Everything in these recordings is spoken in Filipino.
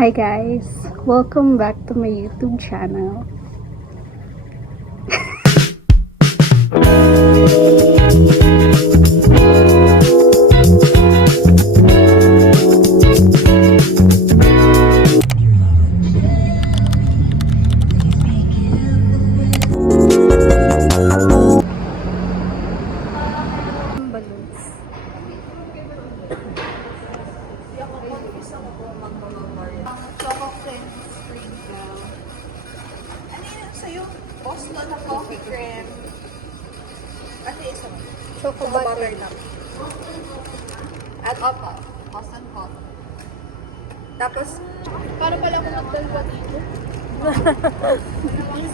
Hi guys, welcome back to my YouTube channel. Boston na coffee cream. Ate, isa mo. Choco butter. At opo, Boston coffee. Tapos, para pala kung nagdalwa dito.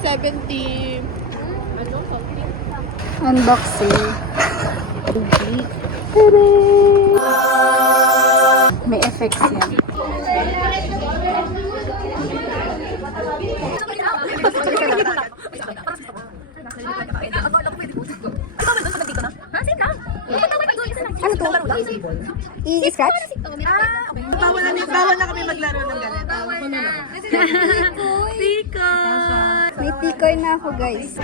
70. Ano? Something? Unboxing. May effects yan. Ano to? I-scratch? Bawal na kami maglaro ng ganito. Bawal na. Tikoy! May tikoy na ako guys.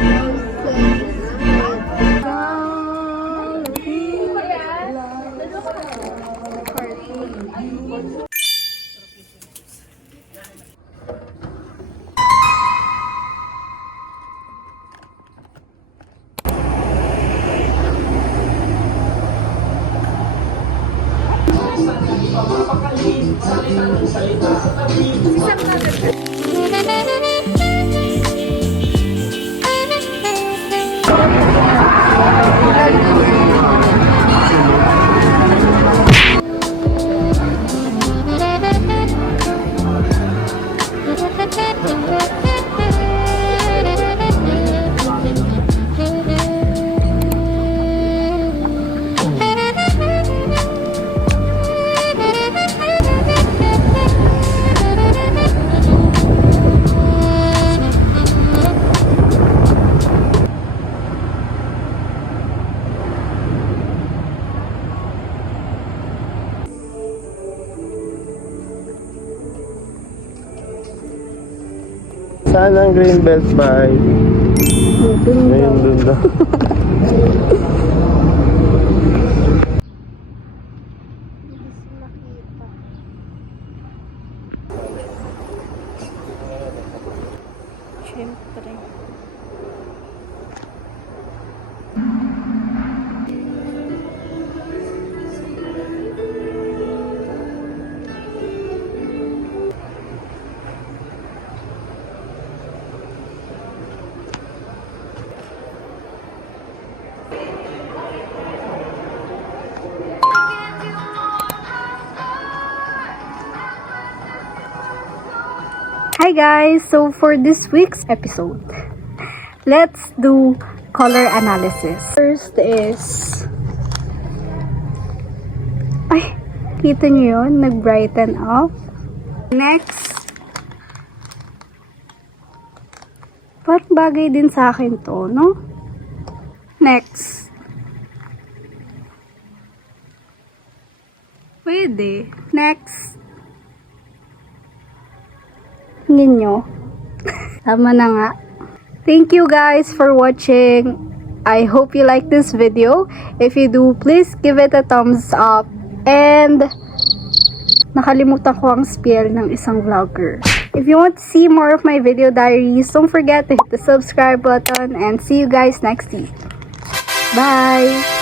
Saan ang Greenbelt by? Ngayon dun daw. Siyempre. Hi guys! So for this week's episode, let's do color analysis. First is... Ay! Kita nyo yun? Nag-brighten up. Next. Parang bagay din sa akin to, no? Next. Pwede. Next. Tingin nyo. Tama na nga. Thank you guys for watching. I hope you like this video. If you do, please give it a thumbs up. And nakalimutan ko ang spiel ng isang vlogger. If you want to see more of my video diaries, don't forget to hit the subscribe button and see you guys next week. Bye!